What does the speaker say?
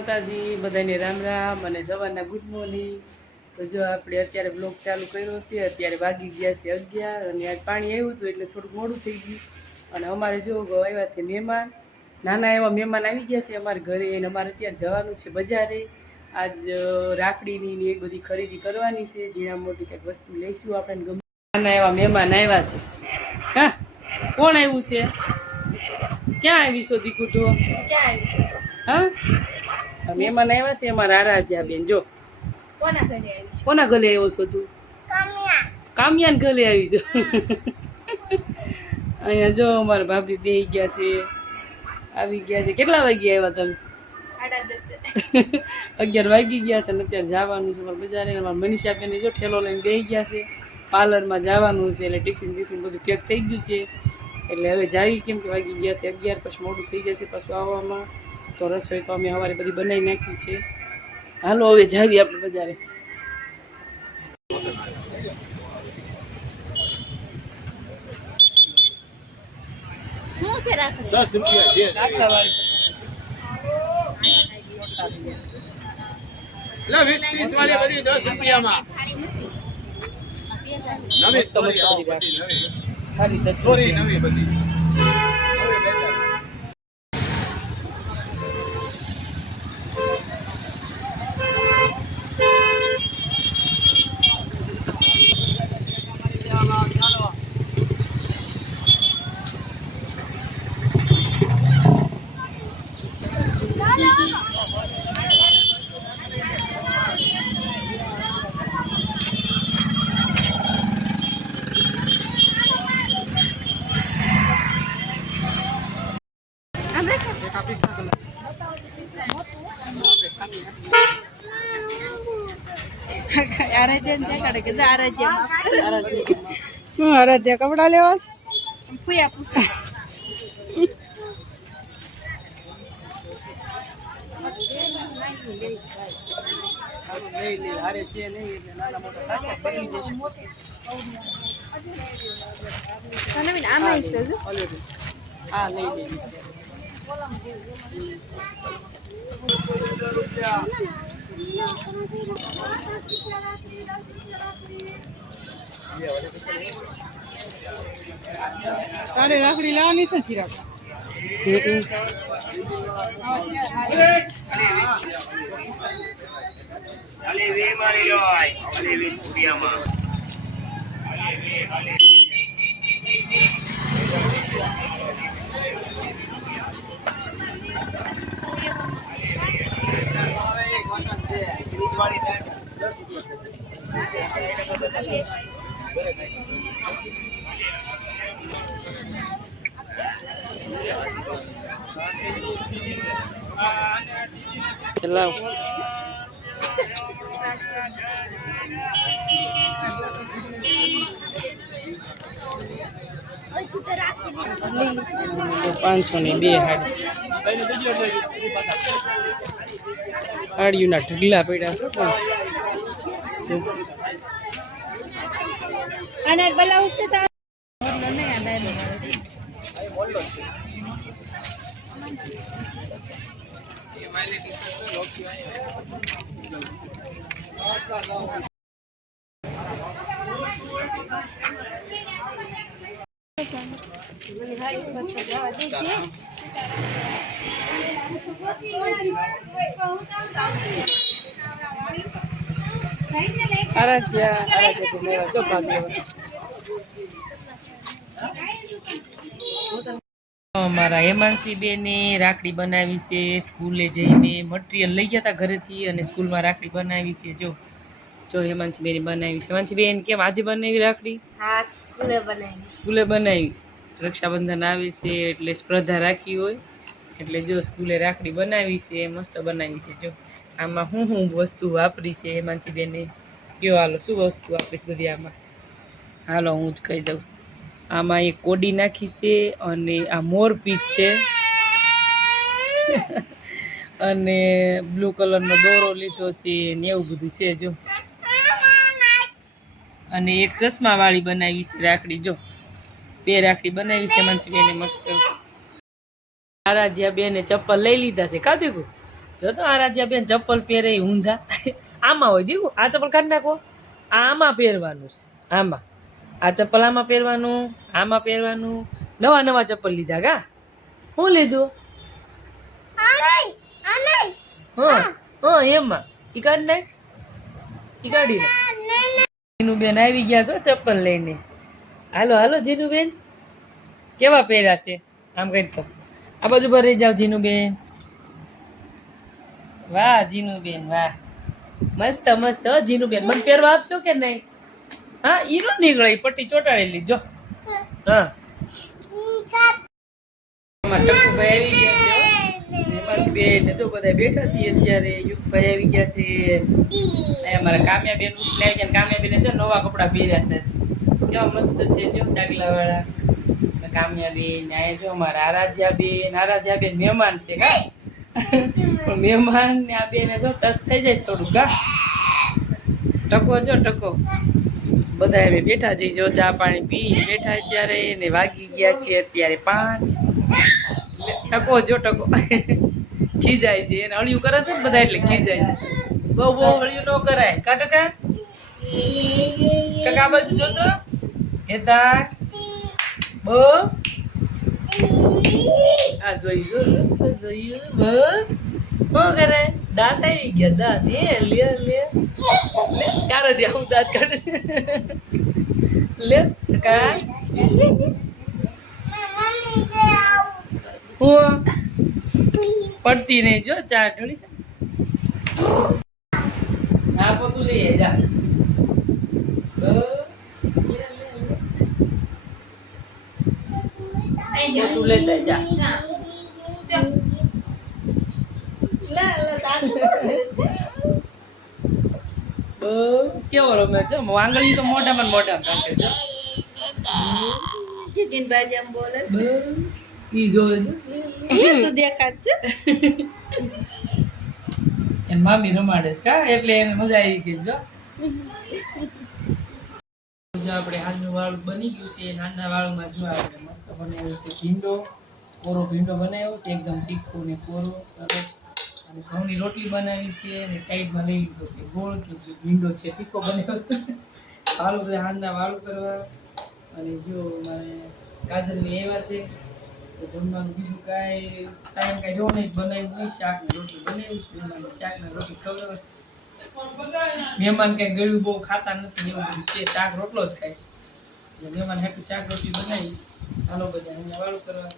માતાજી બધાને રામ રામ અને સવારના ગુડ મોર્નિંગ। તો જો આપણે અત્યારે બ્લોગ ચાલુ કર્યો છે। અત્યારે વાગી ગયા છે 11 અને આજ પાણી આવ્યું હતું એટલે થોડુંક મોડું થઈ ગયું। અને અમારે જો આવ્યા છે મહેમાન, નાના એવા મહેમાન આવી ગયા છે અમારા ઘરે। અને અમારે અત્યારે જવાનું છે બજારે। આજ રાખડીની ને એ બધી ખરીદી કરવાની છે, ઝીણા મોટી કંઈક વસ્તુ લઈશું આપણે ગમે। નાના એવા મહેમાન આવ્યા છે। હા, કોણ આવ્યું છે? ક્યાં આવી છો દીકુ? તો ક્યાં આવી? હા, મહેમાન આવ્યા છે અમારા આરાધ્યા બેન। જો કોના ઘરે આવ્યો છો તું? કામિયાન ઘરે આવી છો। અહીંયા જો અમારા ભાભી બેહી ગયા છે, આવી ગયા છે। કેટલા વાગ્યા આવ્યા તમે? 10:30। 11 વાગી ગયા છે ને અત્યારે જવાનું છે અમારે બજારે। અમારા મનીષા બેન જો ઠેલો લઈને બેહી ગયા છે, પાર્લરમાં જવાનું છે એટલે ટિફિન બધું પેક થઈ ગયું છે। એટલે હવે જાવી, કેમ કે વાગી ગયા છે 11, પછી મોડું થઈ જશે પાછું આવવામાં। તો રસોઈ તો અમે સવારે બધી બનાવી નાખી છે। હાલો હવે જાવી આપણે બજારે। આરાધ્યા કપડા લેવા તારે રાખડી લાવવાની છે ચિરાગ? ચલાવ ₹500 ની 2 હાડીઓના ઢગલા પડ્યા છે પણ અને બ્લાઉઝ તો અમારા હેમાંશી બેને રાખડી બનાવી છે। સ્કૂલે જઈને મટીરિયલ લઈ ગયા હતા ઘરેથી અને સ્કૂલમાં રાખડી બનાવી છે। જો જો હેમાંશી બેને બનાવી છે। હેમાંશી બેન કેમ આજે બનાવી રાખડી? હા, સ્કૂલે બનાવી। રક્ષાબંધન આવે છે એટલે સ્પર્ધા રાખી હોય એટલે જો સ્કૂલે રાખડી બનાવી છે, મસ્ત બનાવી છે। જો આમાં હું વસ્તુ વાપરી છે હેમાંશી બેને કયો? હાલો શું વસ્તુ વાપરીશ બધી આમાં? હાલો હું જ કહી દઉં। આમાં એક કોડી નાખી છે અને આ મોરપીંછ છે અને બ્લુ કલરનો દોરો લીધો છે ને એવું બધું છે। જો અને એક ચશ્માવાળી બનાવી છે રાખડી। જો 2 રાખડી બનાવી છે હેમાંશી બેને મસ્ત। આરાધ્યા બેને ચપ્પલ લઈ લીધા છે। કા દીકુ જો તો આરાધ્યા બેન ચપ્પલ પહેરે ઈ ઊંધા આમાં હોય દીવું આ ચપ્પલ કાઢી નાખો આમાં પહેરવાનું છે. આમાં આ ચપ્પલ આમાં પહેરવાનું નવા નવા ચપ્પલ લીધા કા શું લીધું એમાં ઈ કાઢી નાખ ઈ કાઢી નાખ જીનુબેન આવી ગયા છો ચપ્પલ લઈને હાલો હાલો જીનુબેન કેવા પહેર્યા છે આમ કઈ તો આ બાજુ પર રહી જાવ જીનુબેન વાહ જીનુબેન વાહ મસ્ત મસ્ત હો જીનુબેન મને પહેરવા આપશો કે નહીં હા ઈરો નીકળે ઈ પટ્ટી ચોટાડી લીજો હા ટકુભાઈ આવી ગયા છે એમાંથી બેન જો બધા બેઠા છીએ અત્યારે યુગભાઈ આવી ગયા છે અમારા કામ્યાબેન ઉઠી આવી ગયા કામ્યાબેન જો નવા કપડાં પહેર્યા છે કેવા મસ્ત છે જો ડાગલા વાળા કામ્યાબેન આ જો અમારા આરાધ્યાબેન મહેમાન છે કા મહેમાન ને આ બેને જો ટચ થઈ જાય થોડું કા ટકો બધા અમે બેઠા જઈ જો ચા પાણી પી બેઠા અત્યારે ને વાગી ગયા છે અત્યારે 5 ટકો ખીજાય છે એને હળિયું કરે છે ને બધા એટલે ખીજાય છે બહુ હળિયું ન કરાય કા ટકા ટકા બાજુ જોતો હેતા બહુ આ જોયું શું કરે દાંત આવી ગયા દાંત લે કાઢો દે હું દાંત કાઢ લે કા હું પડતી નહીં જો ચા ઢોળી છે આ પોતું લઈ જા તું લેતા જા કેવો રમે છે આંગળી તો મોઢામાં કાઢે છે જીતીનભાઈ એમ બોલે ઈ જોવે છે તું દેખાત છે એન મામી રમાડે છે કા એટલે એને મજા આવી ગઈ જો આપણે હાલનું વાળું બની ગયું છે નાના વાળુંમાં જો આપણે મસ્ત બનાવ્યું છે કોરો ભીંડો બનાવ્યો છે એકદમ તીખું ને કોરો સરસ અને ઘઉંની રોટલી બનાવી છે અને સાઈડમાં લઈ લીધો છે ગોળ કે જે ભીંડો છે તીખો બનાવ્યો વાળું બધા હાલના વાળું કરવા અને જો મારે કાજલની એવા છે તો જમવાનું બીજું કાંઈ ટાઈમ કાંઈ રહ્યો નહીં બનાવ્યું નહીં શાક ને રોટલી બનાવ્યું છે મહેમાનને શાક ને રોટલી ખવડાવે મહેમાન કઈ ગળ્યું બહુ ખાતા નથી એવું બધું છે શાક રોટલો જ ખાઈશ એટલે મહેમાન હાટું શાક રોટલી બનાવીશ હાલો બધા એમને વાળું કરવા